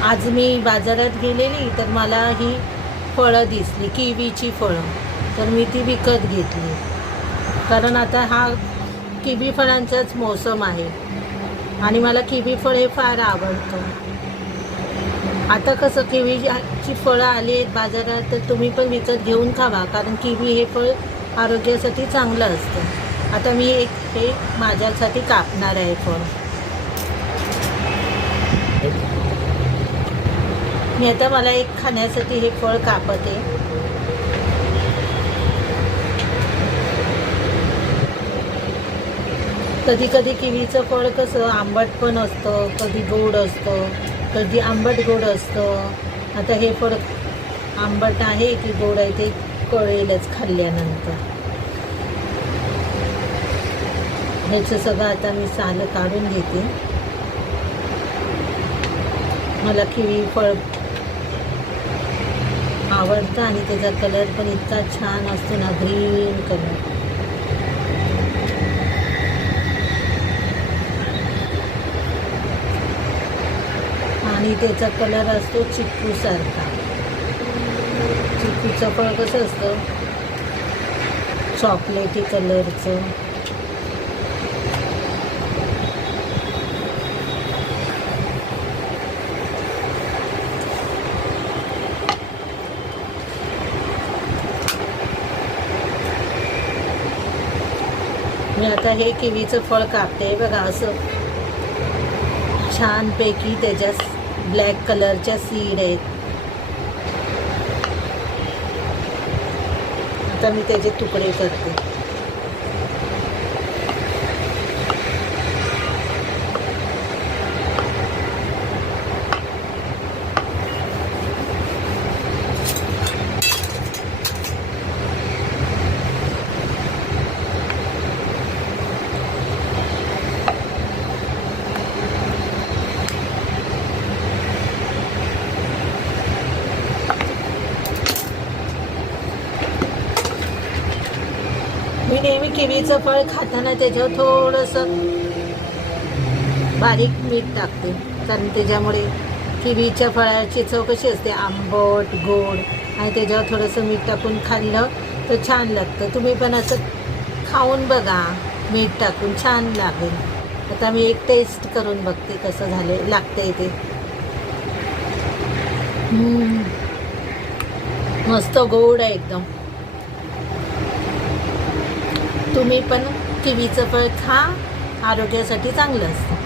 आज मी बाजारात गेलेली तर मला ही फळं दिसली, किवीची फळं. तर मी ती विकत घेतली, कारण आता हा किवी फळांचाच मोसम आहे आणि मला किवी फळ हे फार आवडतं. आता कसं किवीची फळं आली आहेत बाजारात, तर तुम्ही पण विकत घेऊन खावा, कारण किवी हे फळ आरोग्यासाठी चांगलं असतं. आता मी हे माझ्यासाठी कापणार आहे फळ. मी आता मला एक खाण्यासाठी हे फळ कापते. कधी कधी किवीचं फळ कसं आंबट पण असतं, कधी गोड असतं, कधी आंबट गोड असतं. आता हे फळ आंबट आहे की गोड आहे ते कळेलच खाल्ल्यानंतर. ह्याचं सगळं आता मी सालं काढून घेते. मला किवी फळ आवडतं आणि त्याचा कलर पण इतका छान असतो ना, ग्रीन कलर. आणि त्याचा कलर असतो चिक्कूसारखा. चिक्कूचं फळ कसं असतं, चॉकलेटी कलरचं. मी आता हे किवीचं फळ कापते बघा. असं छानपैकी त्याच्यात ब्लॅक कलरच्या सीड आहेत. आता मी त्याचे तुकडे करते. मी नेहमी किवीचं फळ खाताना त्याच्यावर थोडंसं बारीक मीठ टाकते, कारण त्याच्यामुळे किवीच्या फळाची चव कशी असते, आंबट गोड, आणि त्याच्यावर थोडंसं मीठ टाकून खाल्लं तर छान लागतं. तुम्ही पण असं खाऊन बघा, मीठ टाकून छान लागेल. आता मी एक टेस्ट करून बघते कसं लागतंय ते. मस्त गोड आहे एकदम. तुम्ही पण किवीचं फळ खा, आरोग्यासाठी चांगलं असतं.